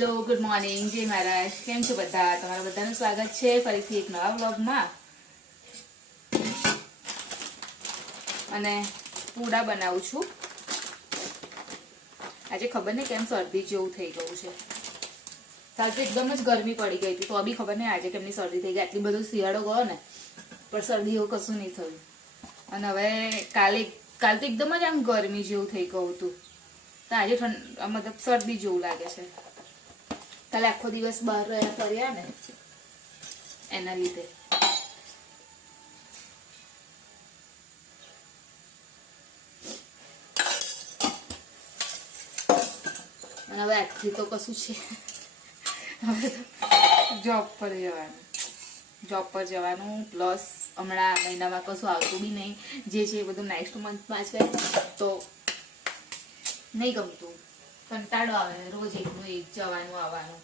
Hello good morning જય મહારાજ કેમ છો બધા તમારા બધાનું સ્વાગત છે ફરીથી એક નવા વ્લોગમાં અને પૂડા બનાવું છું આજે ખબર નહીં કેમ શરદી જેવું થઈ ગયું છે કાલ તો એકદમ જ ગરમી પડી ગઈ હતી તો બી ખબર નહીં આજે કેમની શરદી થઈ ગઈ આટલી બધું શિયાળો ગયો ને પણ શરદી એવું કશું નહીં થયું અને હવે કાલ તો એકદમ જ આમ ગરમી જેવું થઈ ગયું હતું તો આજે મતલબ શરદી જેવું લાગે છે કાલે આખો દિવસ બહાર રહ્યા ફર્યા ને એના લીધે અને હવે આજથી તો કશું છે હવે તો જોબ પર જવાનું પ્લસ હમણાં મહિનામાં કશું આવતું બી નહીં જે છે એ બધું નેક્સ્ટ મંથમાં છે તો નહીં ગમતું કંટાળો આવે રોજ એકનું એક જવાનું આવવાનું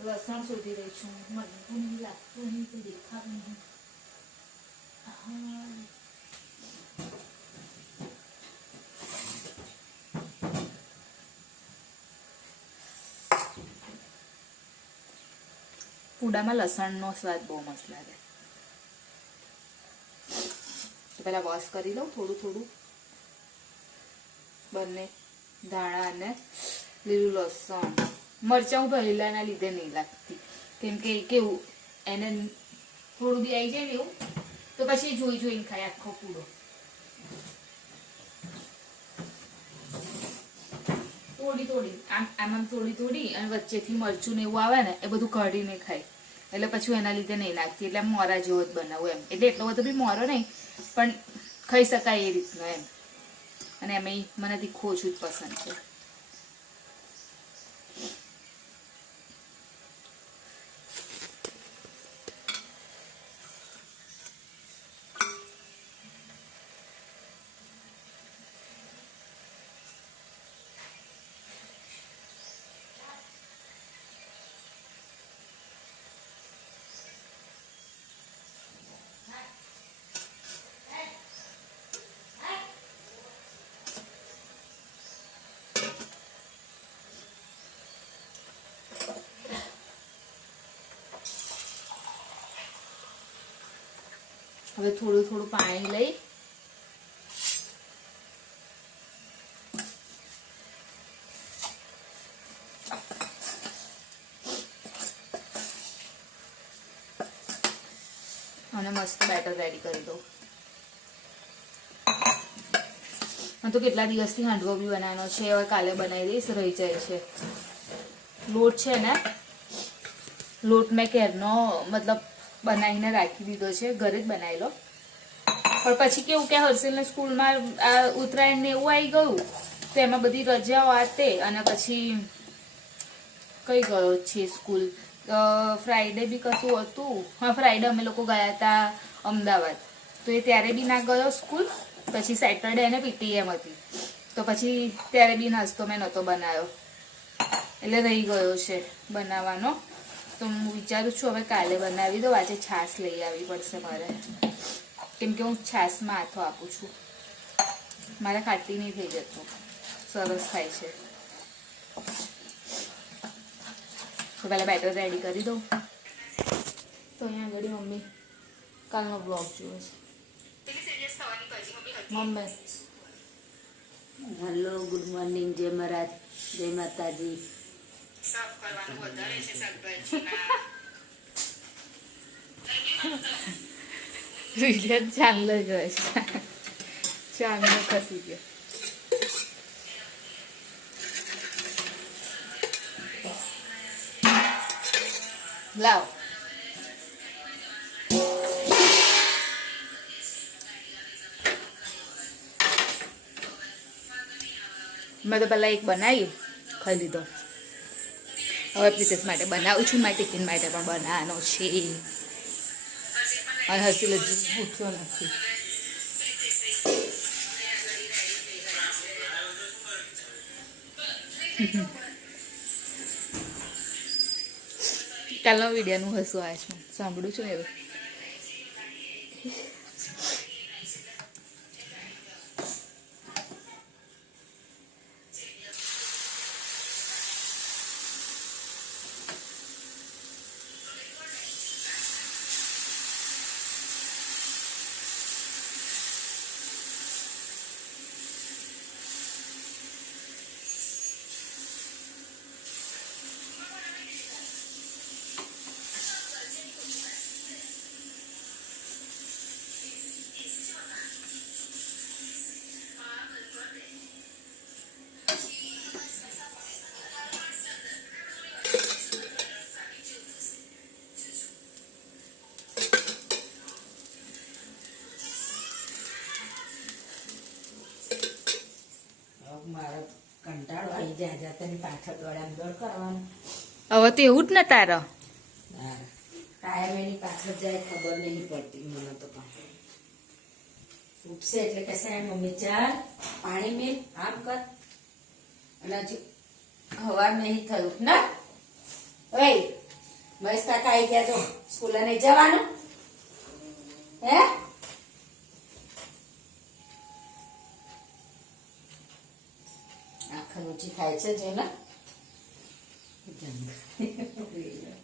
લસણ શોધી રહી છું મને નહીં લાગતું નહીં તો દેખાતું નહીં પૂડામાં લસણનો સ્વાદ બહુ મસ્ત લાગે પહેલા વોશ કરી લઉં થોડું બંને ધાણા અને લીલું લસણ મરચાં હું પહેલાના લીધે નહીં લાગતી કેમ કે કેવું એને થોડું બી આવી જાય ને એવું તો પછી જોઈને ખાય આખો પૂડો તોડી આમ તોડી અને વચ્ચેથી મરચું ને એવું આવે ને એ બધું કાઢીને ખાય એટલે પછી એના લીધે નહીં લાગતી એટલે મોરા જેવો જ બનાવું એમ એટલે એટલો બધો બી મોરો નહીં પણ ખાઈ શકાય એ રીતનો એમ અને એમાં મને તીખું ઓછું જ પસંદ છે હવે થોડું પાણી લઈ અને મસ્ત બેટર રેડી કરી દઉં તો કેટલા દિવસથી હાંડવો બી બનાવવાનો છે હવે કાલે બનાવી દઈશ રહી જાય છે લોટ છે ને લોટ મેં કેરનો મતલબ બનાવીને રાખી દીધો છે ઘરે જ બનાવેલો પણ પછી કેવું કે હર્ષિલને સ્કૂલમાં ઉત્તરાયણ ને એવું આવી ગયું તો એમાં બધી રજાઓ આતે અને પછી કઈ ગયો છે સ્કૂલ ફ્રાઈડે બી કશું હતું હા ફ્રાઈડે અમે લોકો ગયા હતા અમદાવાદ તો એ ત્યારે બી ના ગયો સ્કૂલ પછી સેટરડે એને પીટીએમ હતી તો પછી ત્યારે બી નાસ્તો મેં નહોતો બનાવ્યો એટલે રહી ગયો છે બનાવવાનો તો હું વિચારું છું હવે કાલે બનાવી દઉં આજે છાશ લઈ આવી પડશે મારે કેમ કે હું છાશમાં હાથો આપું છું મારે ખાટી નહીં થઈ જતું સરસ થાય છે તો પહેલાં બેટર રેડી કરી દઉં તો અહીંયા આગળ મમ્મી કાલનો બ્લોગ જુએ છે મમ્મી હેલો ગુડ મોર્નિંગ જય મહારાજ જય માતાજી સાફ કરવાનું વધારે છે શાકભાજીના વિડીયો ચાંદલો જોયે છે ચાંદલો ખસી ગયો લાવ મેં તો પહેલાં એક બનાવી ખાઈ લીધો હવે પ્રિતેશ માટે બનાવું છું મારા ટિફિન માટે પણ બનાવવાનો છે અને હર્ષિલ હજી ઉઠ્યો નથી કાલનો વિડીયોનું હસવું આવે છે સાંભળું છું ને એવું મારો કંટાળો આવી જાય જાતની પાછળ દોડામ દોડ કરવાનું. હવે તો એવું જ ને તારે. કાયમ એની પાછળ જાય ખબર નહીં પડતી મને તો. પણ ઉઠશે એટલે કહેશે મમ્મી ચાલ પાણી મેલ આમ કર, અને હજુ હવાર નહીં થયું ના. ઓય મહેશ કાકા આવી ગયા, તો સ્કૂલે નહીં જવાનું હે? આખા ઊંચી થાય છે જેને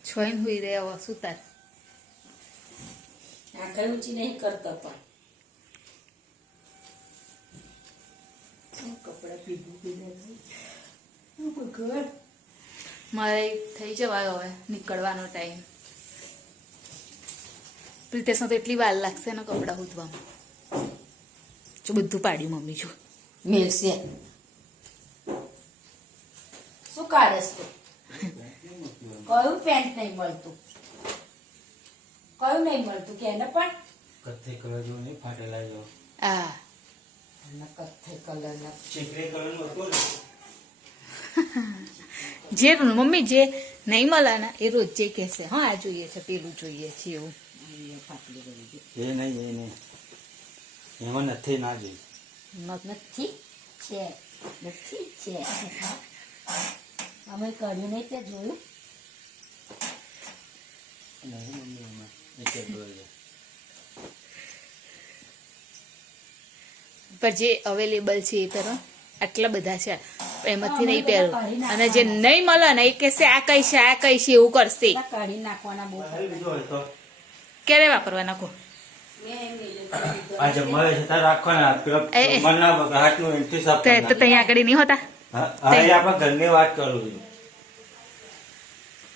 છોઈને હુઈ રે હવે શું તાર. આખા ઊંચી નહીં કરતો પણ કપડા પીધું પીધું. મારે થઈ જવાય હવે નીકળવાનો ટાઈમ. પ્રિતેશનો તો એટલી વાર લાગશે ને કપડાં ઉધવામાં. જો બધું પાડ્યું મમ્મી જો. મેલશે શું કાઢેસ તું? કયું પેન્ટ નહીં મળતું? કયું નહીં મળતું કે એને પણ કથ્થઈ કલર જેવું નહીં, ફાટેલા જેવો. આ અને કથ્થઈ કલરના ચીકણી કલરનું હતું ને. જે મમ્મી જે નહીં મળે ને એ રોજ જે કહેશે હા આ જોઈએ છે પેલું જોઈએ છે એવું. ફાટલી ગઈ છે. એ નહીં એમાં નથી ના જોઈ. નથી છે, નથી છે. અમે કર્યું નહીં તે જોયું. નહીં મમ્મી એમાં એક જ કલર છે. પણ જે અવેલેબલ છે એ પહેરો. આટલા બધા છે એમાંથી નહીં પહેરો. અને જે નહીં મળે ને એ કહેશે આ કઈ છે આ કઈ છે એવું કરશે. કાઢી નાખવાના બહુ બીજો હોય તો ક્યારે વાપરવાના કહો. આ જમવા છે તારે રાખવાના. પેલો મનના બગાટનું એન્ટ્રી સાફ તો ત્યાં આગળ નહીં હોતા. હા એ આપણે ઘરની વાત કરું છું.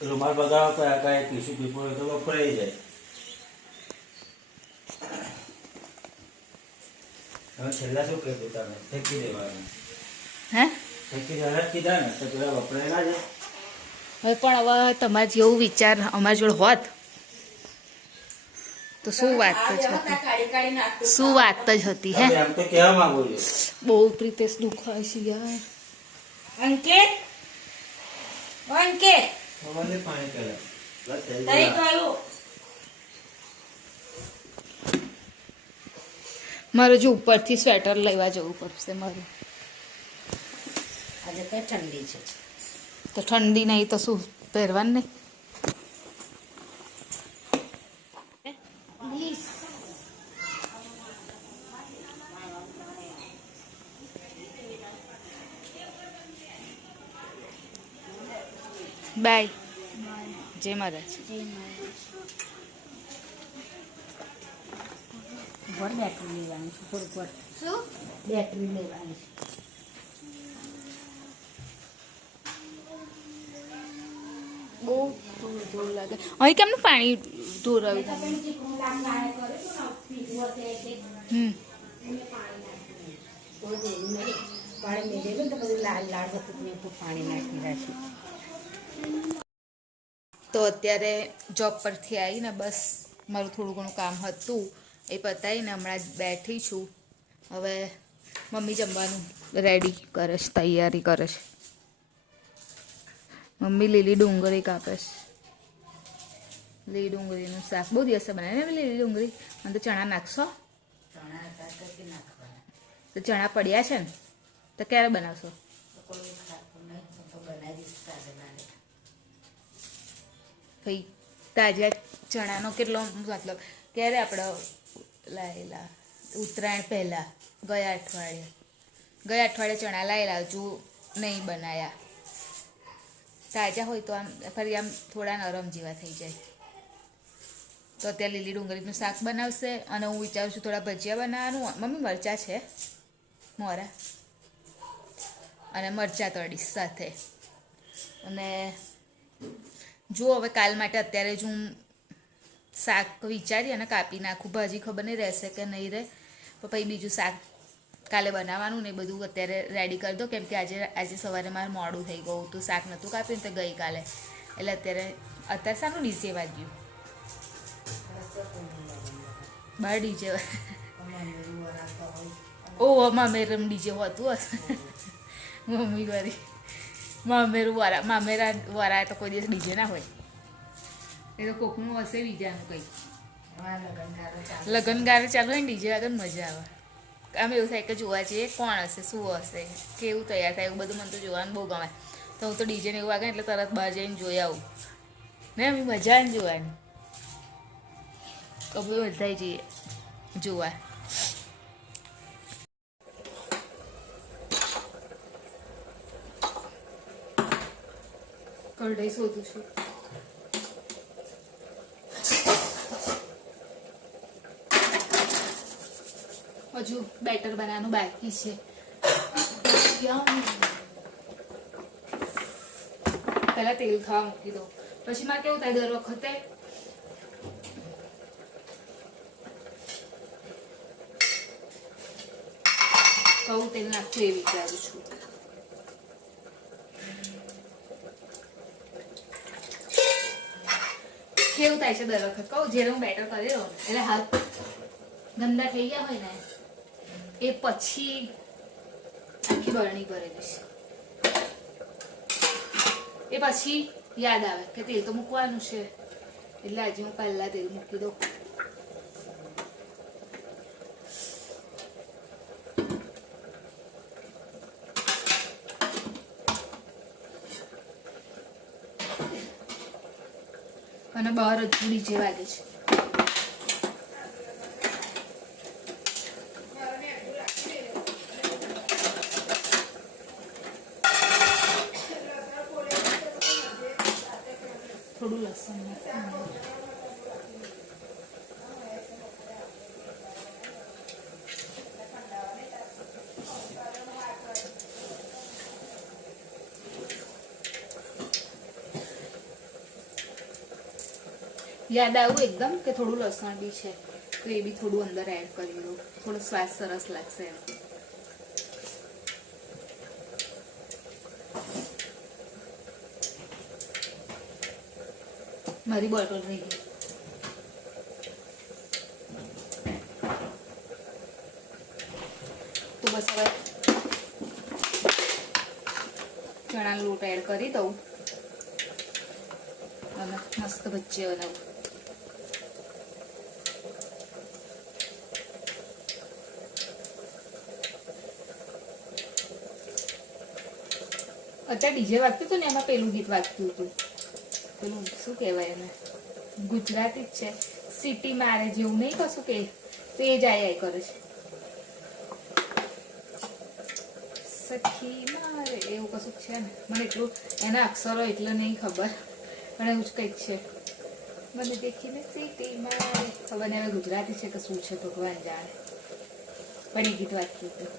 રૂમાલ બગાડો તો આ કાંઈ ટીસ્યુ પેપર હોય તો વપરાઈ જાય. હવે છેલ્લા શું કીધું તમે? ફેંકી દેવાનું. હે ફેંકી દેવાના જ કીધા ને તો પેલા વપરાય ના જાય. હવે પણ હવે તમારે જેવું વિચાર અમારી જોડે હોત તો શું વાત જ હતી. શું વાત જ હતી હે. હવે એમ તો કહેવા માંગુ છું. બહુ પ્રિતેશ દુખાય છે યાર. અંકિત અંકિત સવારે પાણી કર્યા. બસ થઈ થઈ ગયું. ગયું. મારે જો ઉપરથી સ્વેટર લેવા જવું પડશે મારે. આજે કઈ ઠંડી છે. તો ઠંડી નહીં તો શું પહેરવાનું નહીં. બાય. જય મહારાજ. ઉપર બેટરી લેવાની છે. ઉપર શું બેટરી લેવાની છે. બહુ જોર લાગે. અહીં કેમનું પાણી ઢોરાવ્યું તમે? હમ પાણી મેળવેલું તો બધું લાલ લાલ હતું પાણી નાખી રાખી. તો અત્યારે જોબ પરથી આવીને બસ મારું થોડું ઘણું કામ હતું એ પતાવીને હમણાં જ બેઠી છું. હવે મમ્મી જમવાનું રેડી કરે છે, તૈયારી કરે છે. મમ્મી લીલી ડુંગળી કાપે છે. લીલી ડુંગળીનું શાક બહુ દિવસે બનાવે ને લીલી ડુંગળી. અને તો ચણા નાખશો ચણા હતા કે નાખવાના તો ચણા પડ્યા છે ને તો ક્યારે બનાવશો? તો કોઈ ખાતું નહીં તો બનાવી દઈશ તાજના. ભાઈ તાજા ચણાનો કેટલો મતલબ ક્યારે આપણે લાવેલા ઉત્તરાયણ પહેલાં ગયા અઠવાડિયે ચણા લાવેલા હજુ નહીં બનાવ્યા. તાજા હોય તો આમ ફરી આમ થોડા નરમ જેવા થઈ જાય. તો અત્યારે લીલી ડુંગળીનું શાક બનાવશે અને હું વિચારું છું થોડા ભજીયા બનાવવાનું. મમ્મી મરચાં છે મોરા અને મરચાં તળીશ સાથે. અને જો હવે કાલ માટે અત્યારે જ હું શાક વિચારી અને કાપી નાખું. ભાજી ખબર નહીં રહેશે કે નહીં રહે પણ પછી બીજું શાક કાલે બનાવવાનું ને બધું અત્યારે રેડી કરી દો. કેમ કે આજે સવારે મારે મોડું થઈ ગયું હતું. શાક નહોતું કાપ્યું ને તો ગઈકાલે એટલે અત્યારે શાનું ડીજે વાગ્યું? બહાર ડીજે. ઓ અમારે ડીજે હોતું હશે. મમ્મી વારી મામેરું વારા મામેરા વારા તો કોઈ દિવસ ડીજે ના હોય. એ તો કોકનું હશે બીજાનું કંઈ લગ્ન ગારે ચાલુ હોય ને ડીજે આગળ મજા આવે. આમ એવું થાય કે જોવા જઈએ કોણ હશે, શું હશે, કેવું તૈયાર થાય, એવું બધું મને તો જોવાનું બહુ ગમે. તો હું તો ડીજેને એવું વાગે એટલે તરત બહાર જઈને જોઈ આવું ને એમ મજા આવે ને જોવાની. તો આપણે બધા જઈએ જોવા. કઢાઈ શોધું છું. હજુ બેટર બનાવવાનું બાકી છે. પહેલા તેલ ખાવા મૂકી દો, પછી મારે કેવું થાય દર વખતે કયું તેલ નાખવું એ વિચારું છું. કેવું થાય છે દર વખત કહું, જ્યારે હું બેટર કરી દઉં એટલે હાથ ગંદા થઈ ગયા હોય ને એ પછી આખી બરણી ભરેલી છે. એ પછી યાદ આવે કે તેલ તો મૂકવાનું છે, એટલે આજે હું પહેલા તેલ મૂકી દઉં. અને બહાર જ ડીજે વાગે છે. થોડું લસણ યાદ આવ્યું એકદમ કે થોડું લસણ બી છે તો એ બી થોડું અંદર એડ કરી દઉં, થોડો સ્વાદ સરસ લાગશે એમ. મારી બોટલ રહી ગઈ. તો બસ હવે ચણાનો લોટ એડ કરી દઉં અને મસ્ત ભજીયા બનાવું. અત્યારે ડીજે વાગતું હતું ને એમાં પેલું ગીત વાગતું હતું, પેલું શું કહેવાય એને, ગુજરાતી જ છે, સિટી મારે જેવું નહીં કશું કે તો એ જ આઈ કરે છે. સખી મારે એવું કશું છે ને, મને એટલું એના અક્ષરો એટલે નહીં ખબર પણ એવું જ કંઈક છે. મને દેખીને સિટી મારે ખબર ને હવે ગુજરાતી છે કે શું છે ભગવાન જાણે, પણ એ ગીત વાગતું હતું.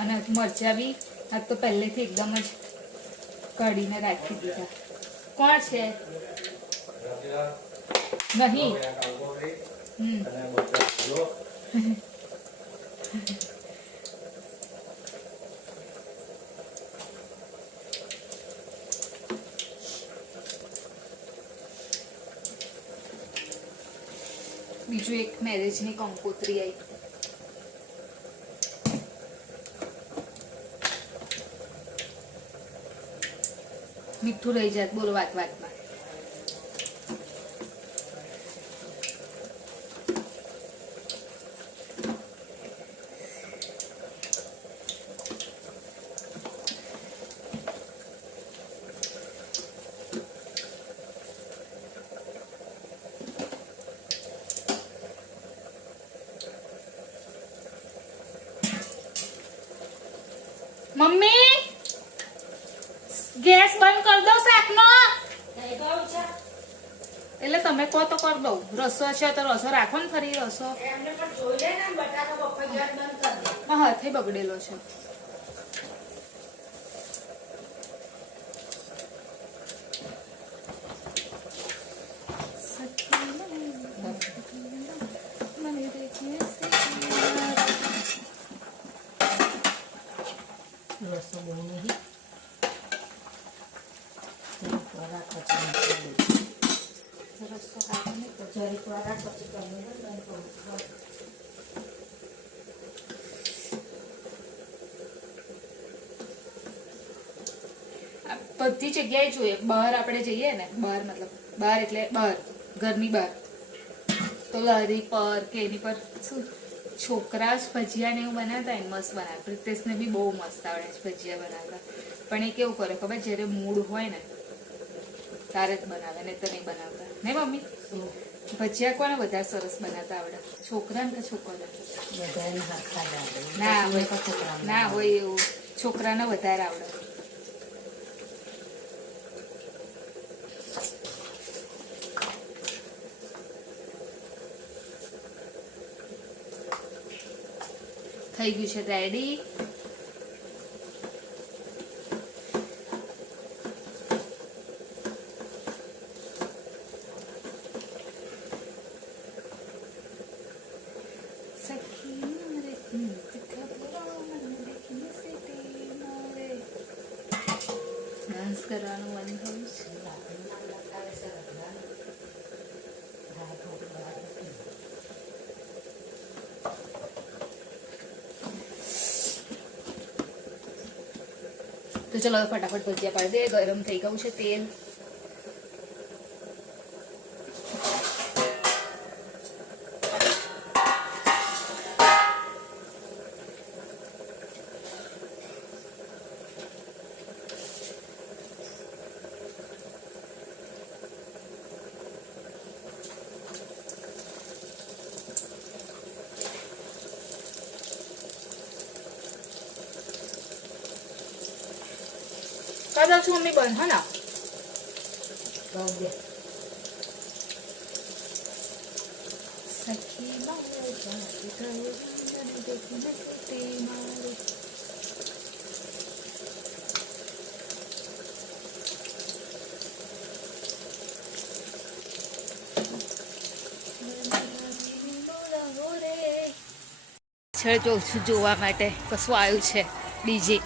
અને મરચાં બી આ તો પહેલેથી એકદમ જ કાઢીને રાખી દીધા. કોણ છે? નહીં. બીજું એક મેરેજની કંકોત્રી આવી. મીઠું રહી જાય બોલો વાત વાતમાં. મમ્મી ગેસ બંધ કરી દો શાકનો. એટલે તમે કહો તો કરી દઉં. રસો છે તો રસો રાખો ને ફરી રસો. હાથે બગડેલો છે. મને દેખીએ બહુ નહીં જરીક વાર રાખો છે સરસ તો ખાવા નહીં તો જરીક વાર રાખો છે તમે બધી જગ્યાએ જોઈએ બહાર આપણે જઈએ ને બહાર મતલબ બહાર એટલે બહાર ઘરની બહાર તો લારી પર કે એની પર શું છોકરા જ ભજીયા ને એવું બનાવતા ને મસ્ત બનાવે પ્રિતેશને બી બહુ મસ્ત આવડે છે ભજીયા બનાવતા પણ એ કેવું કરે ખબર જ્યારે મૂડ હોય ને ત્યારે જ બનાવે ને તો નહીં બનાવતા નહીં મમ્મી ભજીયા કોને વધારે સરસ બનાવતા આવડે છોકરાને કે છોકરાને બધાને હરખા જ આવડે. ના હોય છોકરાઓને ના હોય એવું છોકરાને વધારે આવડે થઈ ગયું છે રેડી ડાન્સ કરવાનું મન થયું છે તો ચલો હવે ફટાફટ ભજીયા પાડી દે ગરમ થઈ ગયું છે તેલ કાઢો છું મમ્મી બંધ હા ના કહું દે સખી મારે જાતી ગયો નદી દેખીને સીટી મારે છળ જોઉં છું જોવા માટે કશું આવ્યું છે ડીજે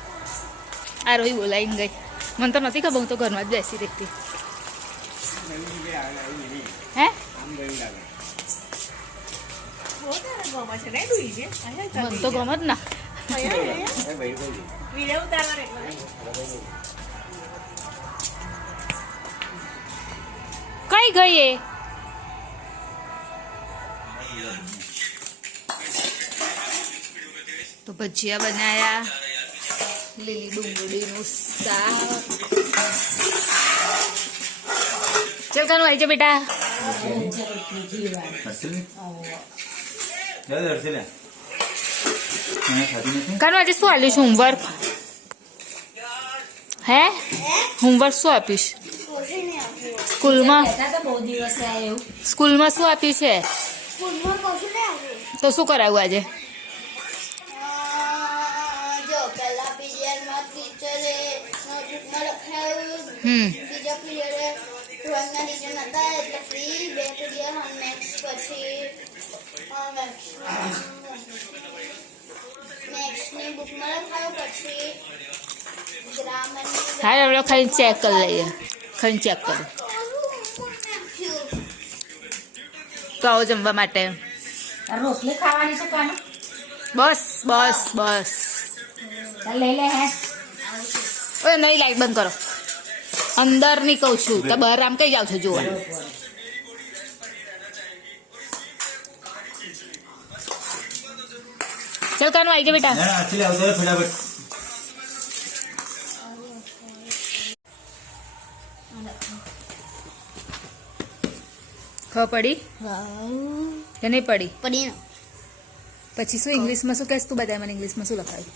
આ રોહી બોલાવીને ગઈ મને તો નથી ખબર હું તો ઘરમાં જ બેસી રહેતી હે મને તો ગમ જ ના કઈ ગઈ એ તો ભજીયા બનાયા લીલી ડુંગળીનું શાક ચલ કાનું આવી જા બેટા કાનું આજે શું આલ્યું છે હોમવર્ક હે હોમવર્ક શું આપીશ સ્કૂલમાં કહેતા તો બહુ દિવસે આવ્યું સ્કૂલમાં શું આપ્યું છે તો શું કરાવ્યું આજે જો પહેલા પીરિયડમાં ટીચરે નોટબુકમાં લખાયું બીજા પીરિયડે ડ્રોઈંગના ટીચર નતા એટલે ફ્રી બે પીરિયડ મેથ્સ પછી મેથ્સની બુકમાં લખાયું પછી ગ્રામરની હા આપણે ખાલી ચેક કરી લઈએ ખાલી ચેક કરો તો આવો જમવા માટે રોટલી ખાવાની છે કાનું બસ બસ બસ લઈ લે હે ઓય નહીં લાઈટ બંધ કરો અંદર ની કહું છું તો બહાર આમ કઈ જાવ છો જોવા ચલ કાનું આવી જા બેટા ફટાફટ ખબર પડી કે નહીં પડી પડીનો પછી શું ઇંગ્લિશમાં શું કહેશ તું બધા મને ઇંગ્લિશમાં શું લખાય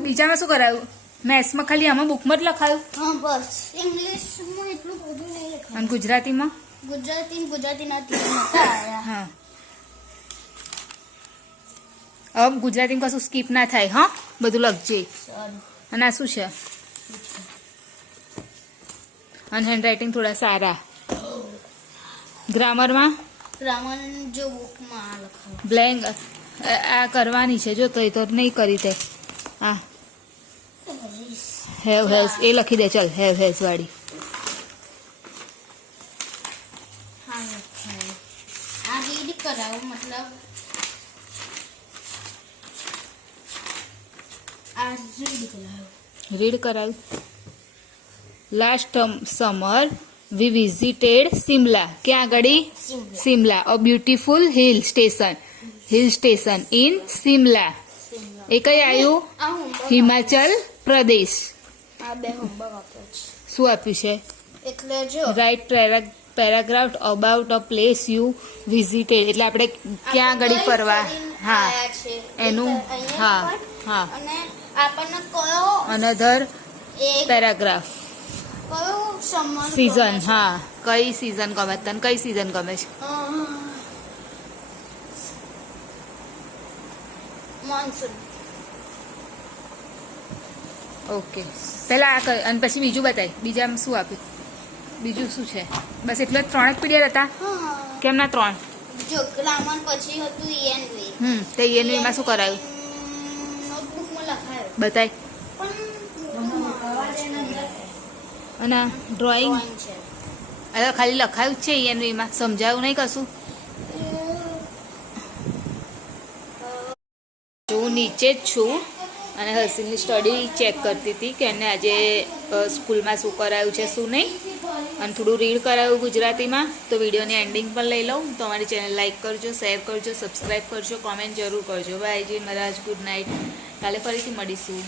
બીજામાં શું કરાયું મેથ્સમાં ખાલી આમાં બુકમાં જ લખાયું હા બસ ઇંગ્લિશમાં એટલું બધું નહીં લખાયું અને ગુજરાતીમાં ગુજરાતીના ટીચર નતા આવ્યા હા હવે ગુજરાતીમાં કશું સ્કીપ ના થાય હા બધું લખજે અને આ શું છે અને હેન્ડરાઇટિંગ થોડા સારા ગ્રામરમાં ગ્રામર જો બુકમાં લખાયું બ્લેન્ક આ કરવાની છે જો, તો એ તો નહીં કરી તે. આ હેવ હેઝ એ લખી દે, ચલ હેવ હેઝ વાળી. હા આ રીડ કરાવો મતલબ આ રીડ કરાવો. રીડ કરાયું. Last summer we visited Simla. ક્યાં આગળ? Simla. A beautiful hill station in Simla. એ કઈ આવ્યું? આ હોમવર્ક હિમાચલ પ્રદેશ. આ બે હોમવર્ક આપ્યો છે શું આપ્યું છે? એટલે જો write paragraph about a place you visited. એટલે આપણે ક્યાં આગળ ફરવા, હા એનું, હા હા. અને આપણને કયો અનધર એક પેરાગ્રાફ. કયો સમર સીઝન, હા કઈ સીઝન ગમે તને? કઈ સીઝન ગમે છે? મોન્સૂન. ઓકે, પહેલા આ કર અને પછી બીજું બતાય. બીજામાં શું આપ્યું? બીજું શું છે? બસ એટલે 3 જ પીરિયડ હતા? કેમ ના 3? જો ગ્રામર પછી હતું ઈએનવી. તે ENV માં શું કરાયું? નોટબુકમાં લખાયો બતાય. પણ અને ડ્રોઈંગ drawing છે. હવે ખાલી લખાયું જ છે ENV માં, સમજાયું નહીં કશું. હું નીચે જ છું અને હર્ષિલની સ્ટડી ચેક કરતી હતી કે એને આજે સ્કૂલમાં શું કરાયું છે શું નહીં, અને થોડું રીડ કરાયું ગુજરાતીમાં. તો વિડીયોની એન્ડિંગ પણ લઈ લઉં. તો અમારી ચેનલ લાઈક કરજો, શેર કરજો, સબસ્ક્રાઈબ કરજો, કોમેન્ટ જરૂર કરજો. બાય, જય મહારાજ, ગુડ નાઇટ. કાલે ફરીથી મળીશું.